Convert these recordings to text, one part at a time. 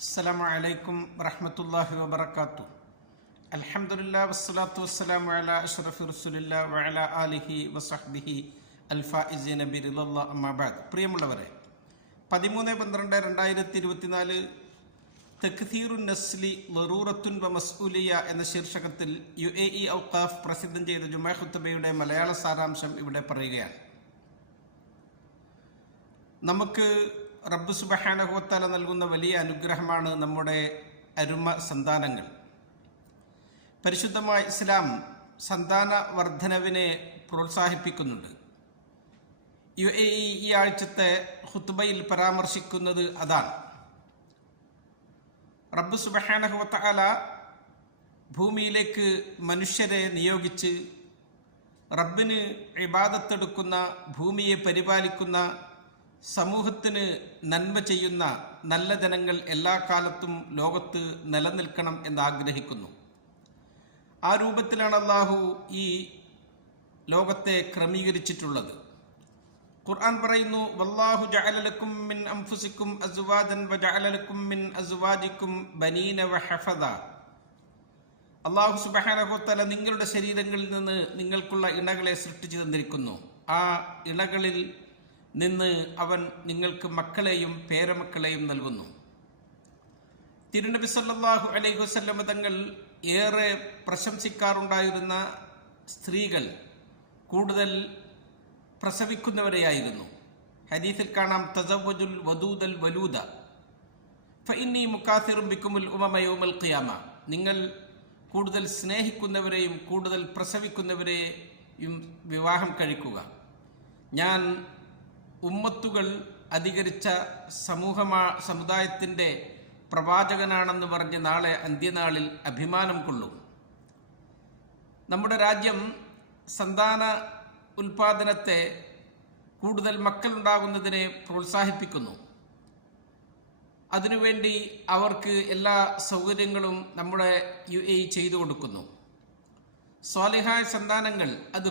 അസ്സലാമു അലൈക്കും വറഹ്മത്തുള്ളാഹി വബറകാതുഹു. അൽഹംദുലില്ലാഹി വസ്സലാത്തു വസ്സലാമു അലാ അഷ്റഫി റസൂലില്ലാഹി വഅലാ ആലിഹി വസഹ്ബിഹി അൽഫായിസീന ബിറിളല്ലാഹി അമ്മാ ബഅദ്. പ്രിയമുള്ളവരെ, 13/12/2024 തക്സീറുൻ നസ്ലി ലറൂറത്തുൻ വ മസ്ഊലിയ എന്ന ശീർഷകത്തിൽ UAE ഔഖാഫ് പ്രസിദ്ധം ചെയ്ത ജുമാ ഖുത്ബയുടെ മലയാള സാരാംശം ഇവിടെ പറയുകയാണ്. നമുക്ക് റബ്ബ് സുബ്ഹാനഹു വ തആല നൽകുന്ന വലിയ അനുഗ്രഹമാണ് നമ്മുടെ അരുമ സന്താനങ്ങൾ. പരിശുദ്ധമായ ഇസ്ലാം സന്താന വർധനവിനെ പ്രോത്സാഹിപ്പിക്കുന്നുണ്ട്. UAE ഈ ആഴ്ചത്തെ ഖുത്ബയിൽ പരാമർശിക്കുന്നത് അതാണ്. റബ്ബ് സുബ്ഹാനഹു വ തആല ഭൂമിയിലേക്ക് മനുഷ്യരെ നിയോഗിച്ച് റബ്ബിന് ഇബാദത്തെടുക്കുന്ന, ഭൂമിയെ പരിപാലിക്കുന്ന, സമൂഹത്തിന് നന്മ ചെയ്യുന്ന നല്ല ജനങ്ങൾ എല്ലാ കാലത്തും ലോകത്ത് നിലനിൽക്കണം എന്ന് ആഗ്രഹിക്കുന്നു. ആ രൂപത്തിലാണ് അല്ലാഹു ഈ ലോകത്തെ ക്രമീകരിച്ചിട്ടുള്ളത്. ഖുർആൻ പറയുന്നു, വല്ലാഹു ജഅല ലക്കും മിൻ അൻഫുസിക്കും അസ്വാജൻ വജഅല ലക്കും മിൻ അസ്വാജിക്കും ബനീന വഹഫദ. അല്ലാഹു സുബ്ഹാനഹു വ തആല നിങ്ങളുടെ ശരീരങ്ങളിൽ നിന്ന് നിങ്ങൾക്കുള്ള ഇണകളെ സൃഷ്ടിച്ചു തന്നിരിക്കുന്നു. ആ ഇണകളിൽ നിന്ന് അവൻ നിങ്ങൾക്ക് മക്കളെയും പേരമക്കളെയും നൽകുന്നു. തിരുനബി സല്ലല്ലാഹു അലൈഹി വസല്ലം തങ്ങൾ ഏറെ പ്രശംസിക്കാറുണ്ടായിരുന്ന സ്ത്രീകൾ കൂടുതൽ പ്രസവിക്കുന്നവരെയായിരുന്നു. ഹദീസിൽ കാണാം, തസവ്വജുൽ വദൂദൽ വലൂദ ഫഇന്നി മുകാസിറും ബിക്കുമുൽ ഉമമ യൗമൽ ഖിയാമ. നിങ്ങൾ കൂടുതൽ സ്നേഹിക്കുന്നവരെയും കൂടുതൽ പ്രസവിക്കുന്നവരെയും വിവാഹം കഴിക്കുക. ഞാൻ ഉമ്മത്തുകൾ അധികരിച്ച സമുദായത്തിൻ്റെ പ്രവാചകനാണെന്ന് പറഞ്ഞ് നാളെ അന്ത്യനാളിൽ അഭിമാനം കൊള്ളും. നമ്മുടെ രാജ്യം സന്താന ഉൽപാദനത്തെ, കൂടുതൽ മക്കളുണ്ടാകുന്നതിനെ പ്രോത്സാഹിപ്പിക്കുന്നു. അതിനുവേണ്ടി അവർക്ക് എല്ലാ സൗകര്യങ്ങളും നമ്മുടെ UAE ചെയ്തു കൊടുക്കുന്നു. സ്വാലിഹായ സന്താനങ്ങൾ അത്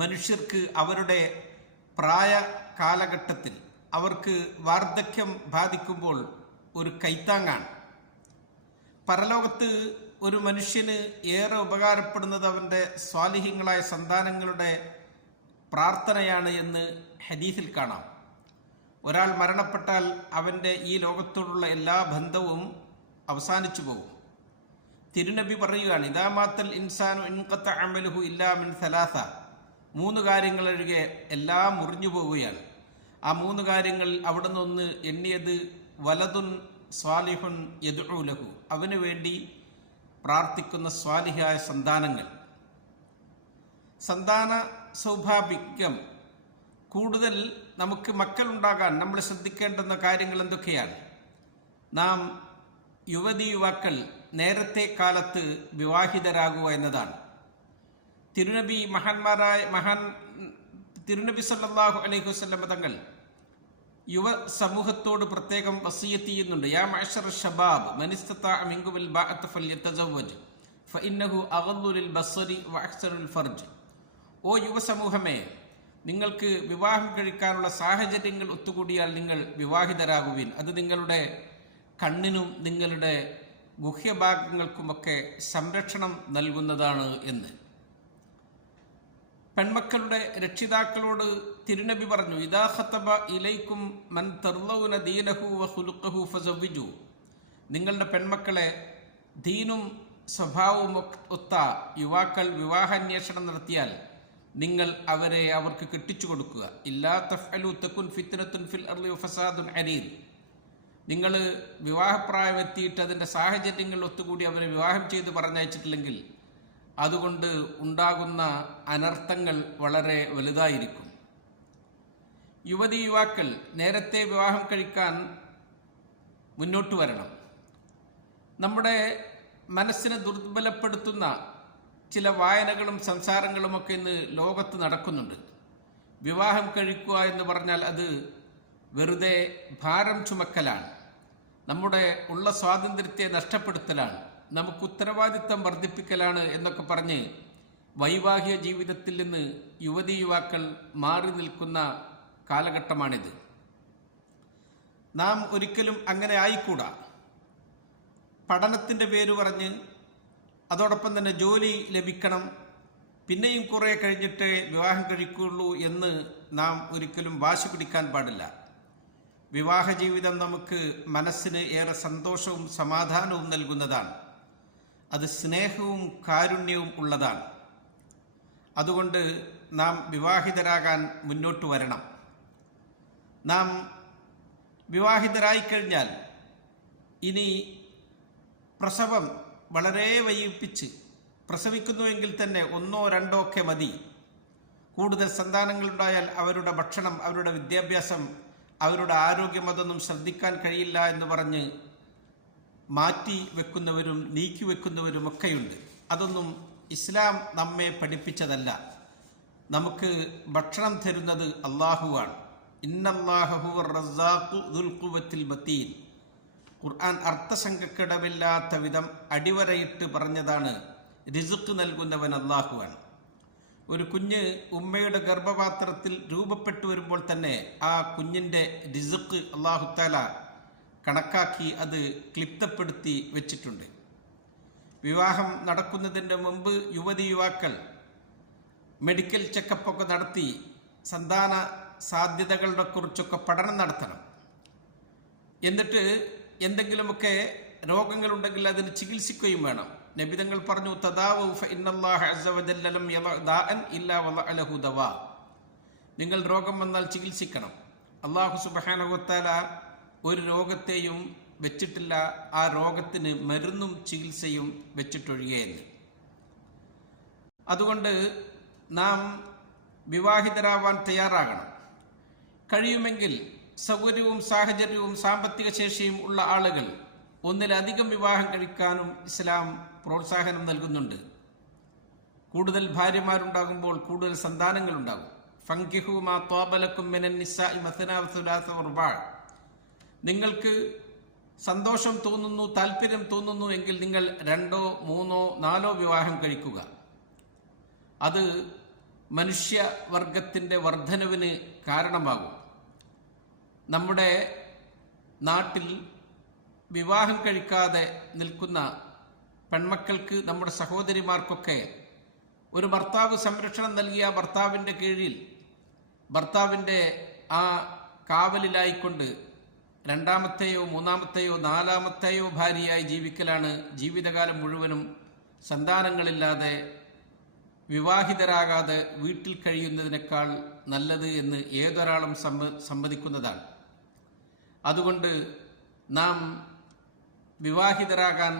മനുഷ്യർക്ക് അവരുടെ പ്രായ കാലഘട്ടത്തിൽ, അവർക്ക് വാർദ്ധക്യം ബാധിക്കുമ്പോൾ ഒരു കൈത്താങ്ങാണ്. പരലോകത്ത് ഒരു മനുഷ്യന് ഏറെ ഉപകാരപ്പെടുന്നത് അവൻ്റെ സ്വാലിഹീങ്ങളായ സന്താനങ്ങളുടെ പ്രാർത്ഥനയാണ് എന്ന് ഹദീസിൽ കാണാം. ഒരാൾ മരണപ്പെട്ടാൽ അവൻ്റെ ഈ ലോകത്തോടുള്ള എല്ലാ ബന്ധവും അവസാനിച്ചു പോകും. തിരുനബി പറയുകയാണ്, ഇദാ മാത്തൽ ഇൻസാനു ഇൻഖത അമലുഹു ഇല്ലാ മിൻ സലാസ. 3 കാര്യങ്ങളൊഴികെ എല്ലാം മുറിഞ്ഞു പോവുകയാണ്. ആ 3 കാര്യങ്ങളിൽ അവിടെ നിന്ന് എണ്ണിയത് വലതുൻ സ്വാലിഹുൻ യദ്ഉ ലഹു, അവന് വേണ്ടി പ്രാർത്ഥിക്കുന്ന സ്വാലിഹായ സന്താനങ്ങൾ. സന്താന സൗഭാഗ്യം, കൂടുതൽ നമുക്ക് മക്കളുണ്ടാകാൻ നമ്മൾ ശ്രദ്ധിക്കേണ്ടുന്ന കാര്യങ്ങൾ എന്തൊക്കെയാണ്? നാം യുവതീ-യുവാക്കൾ നേരത്തെ കാലത്ത് വിവാഹിതരാകുക എന്നതാണ്. തിരുനബി സല്ലല്ലാഹു അലൈഹി വസല്ലം തങ്ങൾ യുവ സമൂഹത്തോട് പ്രത്യേകം വസിയത്ത് ചെയ്യുന്നുണ്ട്. യാ മഅ്ശറ ശബാബ് മൻ ഇസ്തതാഅ മിൻകുമുൽ ബാഅത ഫല്യതസവ്വജ് ഫഇന്നഹു അഗദ്ദു ലിൽ ബസ്സരി വഅഹ്സനുൽ ഫർജ്. ഓ യുവസമൂഹമേ, നിങ്ങൾക്ക് വിവാഹം കഴിക്കാനുള്ള സാഹചര്യങ്ങൾ ഒത്തുകൂടിയാൽ നിങ്ങൾ വിവാഹിതരാകുവിൻ. അത് നിങ്ങളുടെ കണ്ണിനും നിങ്ങളുടെ ഗുഹ്യഭാഗങ്ങൾക്കുമൊക്കെ സംരക്ഷണം നൽകുന്നതാണ് എന്ന്. പെൺമക്കളുടെ രക്ഷിതാക്കളോട് തിരുനബി പറഞ്ഞു, ഇദാ ഖതബ ഇലൈക്കും മൻ തർളൗന ദീനഹു വ ഖുലുഖഹു ഫസവ്വിജു. നിങ്ങളുടെ പെൺമക്കളെ ദീനും സ്വഭാവവും ഒത്ത യുവാക്കൾ വിവാഹാന്വേഷണം നടത്തിയാൽ നിങ്ങൾ അവർക്ക് കെട്ടിച്ചു കൊടുക്കുക. ഇല്ലാ തഫ്അലു തകുൻ ഫിത്നത്തുൻ ഫിൽ അർളി വഫസാദുൻ അരീദ്. നിങ്ങൾ വിവാഹപ്രായം എത്തിയിട്ട് അതിൻ്റെ സാഹചര്യങ്ങൾ ഒത്തുകൂടി അവരെ വിവാഹം ചെയ്ത് പറഞ്ഞയച്ചിട്ടില്ലെങ്കിൽ അതുകൊണ്ട് ഉണ്ടാകുന്ന അനർത്ഥങ്ങൾ വളരെ വലുതായിരിക്കും. യുവതി യുവാക്കൾ നേരത്തെ വിവാഹം കഴിക്കാൻ മുന്നോട്ട് വരണം. നമ്മുടെ മനസ്സിനെ ദുർബലപ്പെടുത്തുന്ന ചില വായനകളും സംസാരങ്ങളുമൊക്കെ ഇന്ന് ലോകത്ത് നടക്കുന്നുണ്ട്. വിവാഹം കഴിക്കുക എന്ന് പറഞ്ഞാൽ അത് വെറുതെ ഭാരം ചുമക്കലാണ്, നമ്മുടെ ഉള്ള സ്വാതന്ത്ര്യത്തെ നഷ്ടപ്പെടുത്തലാണ്, നമുക്ക് ഉത്തരവാദിത്തം വർദ്ധിപ്പിക്കലാണ് എന്നൊക്കെ പറഞ്ഞ് വൈവാഹിക ജീവിതത്തിൽ നിന്ന് യുവതി യുവാക്കൾ മാറി നിൽക്കുന്ന കാലഘട്ടമാണിത്. നാം ഒരിക്കലും അങ്ങനെ ആയിക്കൂടാ. പഠനത്തിൻ്റെ പേര് പറഞ്ഞ് അതോടൊപ്പം തന്നെ ജോലി ലഭിക്കണം, പിന്നെയും കുറേ കഴിഞ്ഞിട്ടേ വിവാഹം കഴിക്കുകയുള്ളൂ എന്ന് നാം ഒരിക്കലും വാശി പിടിക്കാൻ പാടില്ല. വിവാഹ ജീവിതം നമുക്ക് മനസ്സിന് ഏറെ സന്തോഷവും സമാധാനവും നൽകുന്നതാണ്. അത് സ്നേഹവും കാരുണ്യവും ഉള്ളതാണ്. അതുകൊണ്ട് നാം വിവാഹിതരാകാൻ മുന്നോട്ട് വരണം. നാം വിവാഹിതരായിക്കഴിഞ്ഞാൽ ഇനി പ്രസവം വളരെ വൈകിപ്പിച്ച് പ്രസവിക്കുന്നുവെങ്കിൽ തന്നെ 1 or 2 ഒക്കെ മതി. കൂടുതൽ സന്താനങ്ങളുണ്ടായാൽ അവരുടെ ഭക്ഷണം, അവരുടെ വിദ്യാഭ്യാസം, അവരുടെ ആരോഗ്യം അതൊന്നും ശ്രദ്ധിക്കാൻ കഴിയില്ല എന്ന് പറഞ്ഞ് മാറ്റി വെക്കുന്നവരും നീക്കി വെക്കുന്നവരും ഒക്കെയുണ്ട്. അതൊന്നും ഇസ്ലാം നമ്മെ പഠിപ്പിച്ചതല്ല. നമുക്ക് ഭക്ഷണം തരുന്നത് അള്ളാഹുവാണ്. ഇന്നല്ലാഹ ഹുവർ റസ്സാഖു ദുൽ ഖുവ്വത്തിൽ മതീൻ. ഖുർആൻ അർത്ഥശങ്കക്കിടമില്ലാത്ത വിധം അടിവരയിട്ട് പറഞ്ഞതാണ്, റിസ്ക് നൽകുന്നവൻ അള്ളാഹുവാണ്. ഒരു കുഞ്ഞ് ഉമ്മയുടെ ഗർഭപാത്രത്തിൽ രൂപപ്പെട്ടു വരുമ്പോൾ തന്നെ ആ കുഞ്ഞിൻ്റെ റിസ്ക് അല്ലാഹു തആല കണക്കാക്കി അത് ക്ലിപ്തപ്പെടുത്തി വെച്ചിട്ടുണ്ട്. വിവാഹം നടക്കുന്നതിൻ്റെ മുമ്പ് യുവതിയുവാക്കൾ മെഡിക്കൽ ചെക്കപ്പൊക്കെ നടത്തി സന്താന സാധ്യതകളുടെ കുറിച്ചൊക്കെ പഠനം നടത്തണം. എന്നിട്ട് എന്തെങ്കിലുമൊക്കെ രോഗങ്ങളുണ്ടെങ്കിൽ അതിന് ചികിത്സിക്കുകയും വേണം. നബിതങ്ങൾ പറഞ്ഞു, തദാവു ഫഇന്നല്ലാഹ അസ്സ വജല്ല ലം യദഅ ദാഅൻ ഇല്ലാ വദഅ ലഹു ദവാ. നിങ്ങൾ രോഗം വന്നാൽ ചികിത്സിക്കണം. അല്ലാഹു സുബ്ഹാനഹു വ തആല ഒരു രോഗത്തെയും വെച്ചിട്ടില്ല, ആ രോഗത്തിന് മരുന്നും ചികിത്സയും വെച്ചിട്ടൊഴികെയെന്ന്. അതുകൊണ്ട് നാം വിവാഹിതരാവാൻ തയ്യാറാകണം. കഴിയുമെങ്കിൽ സൗകര്യവും സാഹചര്യവും സാമ്പത്തിക ശേഷിയും ഉള്ള ആളുകൾ ഒന്നിലധികം വിവാഹം കഴിക്കാനും ഇസ്ലാം പ്രോത്സാഹനം നൽകുന്നുണ്ട്. കൂടുതൽ ഭാര്യമാരുണ്ടാകുമ്പോൾ കൂടുതൽ സന്താനങ്ങളുണ്ടാകും. ഫൻകിഹു മാ ത്വാബ ലക്കും മിനൻ നിസാഇ മസ്നാ വസുലാസ വറുബാ. നിങ്ങൾക്ക് സന്തോഷം തോന്നുന്നു, താല്പര്യം തോന്നുന്നു എങ്കിൽ നിങ്ങൾ 2, 3, 4 വിവാഹം കഴിക്കുക. അത് മനുഷ്യവർഗത്തിൻ്റെ വർധനവിന് കാരണമാകും. നമ്മുടെ നാട്ടിൽ വിവാഹം കഴിക്കാതെ നിൽക്കുന്ന പെൺമക്കൾക്ക്, നമ്മുടെ സഹോദരിമാർക്കൊക്കെ ഒരു ഭർത്താവ് സംരക്ഷണം നൽകിയ ഭർത്താവിൻ്റെ കീഴിൽ ഭർത്താവിൻ്റെ ആ കാവലിലായിക്കൊണ്ട് 2ാമത്തെയോ 3ാമത്തെയോ 4ാമത്തെയോ ഭാര്യയായി ജീവിക്കലാണ് ജീവിതകാലം മുഴുവനും സന്താനങ്ങളില്ലാതെ വിവാഹിതരാകാതെ വീട്ടിൽ കഴിയുന്നതിനേക്കാൾ നല്ലത് എന്ന് ഏതൊരാളും സമ്മതിക്കുന്നതാണ്. അതുകൊണ്ട് നാം വിവാഹിതരാകാൻ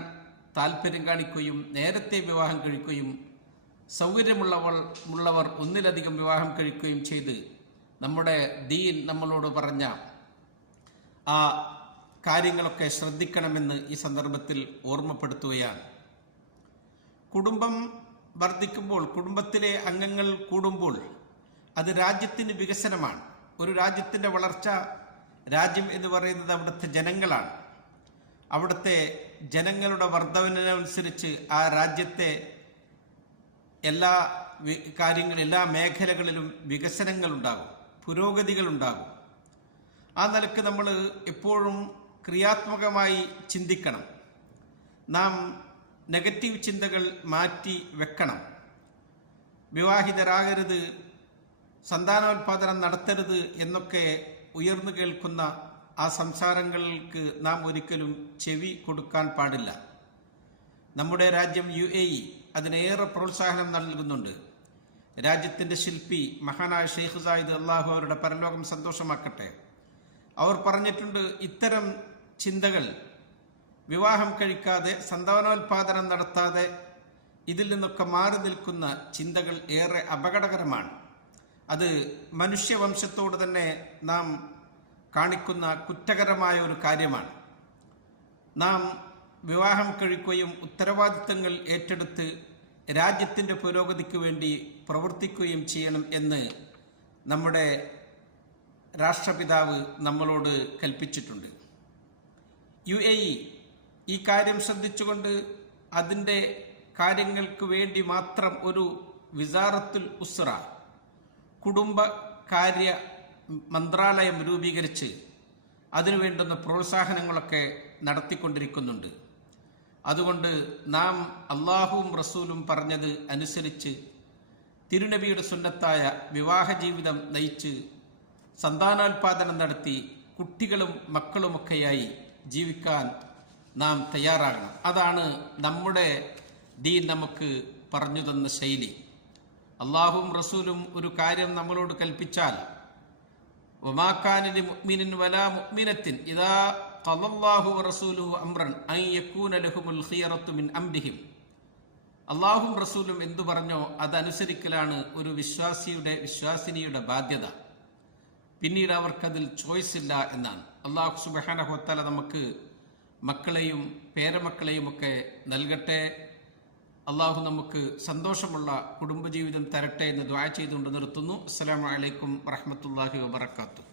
താല്പര്യം കാണിക്കുകയും നേരത്തെ വിവാഹം കഴിക്കുകയും സൗകര്യമുള്ളവർ ഒന്നിലധികം വിവാഹം കഴിക്കുകയും ചെയ്ത് നമ്മുടെ ദീൻ നമ്മളോട് പറഞ്ഞ ആ കാര്യങ്ങളൊക്കെ ശ്രദ്ധിക്കണമെന്ന് ഈ സന്ദർഭത്തിൽ ഓർമ്മപ്പെടുത്തുകയാണ്. കുടുംബം വർദ്ധിക്കുമ്പോൾ, കുടുംബത്തിലെ അംഗങ്ങൾ കൂടുമ്പോൾ അത് രാജ്യത്തിന് വികസനമാണ്. ഒരു രാജ്യത്തിൻ്റെ വളർച്ച, രാജ്യം എന്ന് പറയുന്നത് അവിടുത്തെ ജനങ്ങളാണ്. അവിടുത്തെ ജനങ്ങളുടെ വർധനവനുസരിച്ച് ആ രാജ്യത്തെ എല്ലാ എല്ലാ മേഖലകളിലും വികസനങ്ങളുണ്ടാകും, പുരോഗതികളുണ്ടാകും. ആ നിലക്ക് നമ്മൾ എപ്പോഴും ക്രിയാത്മകമായി ചിന്തിക്കണം. നാം നെഗറ്റീവ് ചിന്തകൾ മാറ്റി വെക്കണം. വിവാഹിതരാകരുത്, സന്താനോൽപാദനം നടത്തരുത് എന്നൊക്കെ ഉയർന്നു കേൾക്കുന്ന ആ സംസാരങ്ങൾക്ക് നാം ഒരിക്കലും ചെവി കൊടുക്കാൻ പാടില്ല. നമ്മുടെ രാജ്യം UAE അതിനേറെ പ്രോത്സാഹനം നൽകുന്നുണ്ട്. രാജ്യത്തിൻ്റെ ശില്പി മഹാനായ ഷെയ്ഖ് സായിദ്, അള്ളാഹു അവരുടെ പരലോകം സന്തോഷമാക്കട്ടെ, അവർ പറഞ്ഞിട്ടുണ്ട്, ഇത്തരം ചിന്തകൾ, വിവാഹം കഴിക്കാതെ സന്താനോൽപാദനം നടത്താതെ ഇതിൽ നിന്നൊക്കെ മാറി നിൽക്കുന്ന ചിന്തകൾ ഏറെ അപകടകരമാണ്. അത് മനുഷ്യവംശത്തോട് തന്നെ നാം കാണിക്കുന്ന കുറ്റകരമായ ഒരു കാര്യമാണ്. നാം വിവാഹം കഴിക്കുകയും ഉത്തരവാദിത്തങ്ങൾ ഏറ്റെടുത്ത് രാജ്യത്തിൻ്റെ പുരോഗതിക്ക് വേണ്ടി പ്രവർത്തിക്കുകയും ചെയ്യണം എന്ന് നമ്മുടെ രാഷ്ട്രപിതാവ് നമ്മളോട് കൽപ്പിച്ചിട്ടുണ്ട്. UAE ഈ കാര്യം ശ്രദ്ധിച്ചുകൊണ്ട് അതിൻ്റെ കാര്യങ്ങൾക്ക് വേണ്ടി മാത്രം ഒരു വിസാറത്തുൽ ഉസ്ര, കുടുംബകാര്യ മന്ത്രാലയം രൂപീകരിച്ച് അതിനു വേണ്ടുന്ന പ്രോത്സാഹനങ്ങളൊക്കെ നടത്തിക്കൊണ്ടിരിക്കുന്നുണ്ട്. അതുകൊണ്ട് നാം അള്ളാഹുവും റസൂലും പറഞ്ഞത് അനുസരിച്ച് തിരുനബിയുടെ സുന്നത്തായ വിവാഹ ജീവിതം നയിച്ച് സന്താനോൽപാദനം നടത്തി കുട്ടികളും മക്കളുമൊക്കെയായി ജീവിക്കാൻ നാം തയ്യാറാകണം. അതാണ് നമ്മുടെ ദീൻ നമുക്ക് പറഞ്ഞു തന്ന ശൈലി. അള്ളാഹുവും റസൂലും ഒരു കാര്യം നമ്മളോട് കൽപ്പിച്ചാൽ വമാ കാന ലിമുഅ്മിനിൻ വലാ മുഅ്മിനത്തിൻ ഇദാ ഖളല്ലാഹു വറസൂലുഹു അംറൻ അൻ യകൂന ലഹുമുൽ ഖിയറത്തു മിൻ അംരിഹിം. അള്ളാഹുവും റസൂലും എന്തു പറഞ്ഞോ അതനുസരിക്കലാണ് ഒരു വിശ്വാസിനിയുടെ ബാധ്യത. പിന്നീട് അവർക്കതിൽ ചോയ്സ് ഇല്ല എന്നാണ്. അള്ളാഹു സുബ്ഹാനഹു വ തആല നമുക്ക് മക്കളെയും പേരമക്കളെയും ഒക്കെ നൽകട്ടെ. അള്ളാഹു നമുക്ക് സന്തോഷമുള്ള കുടുംബജീവിതം തരട്ടെ എന്ന് ദുആ ചെയ്തുകൊണ്ട് നിർത്തുന്നു. അസ്സലാമു അലൈക്കും വറഹ്മത്തുള്ളാഹി വബറകാതുഹു.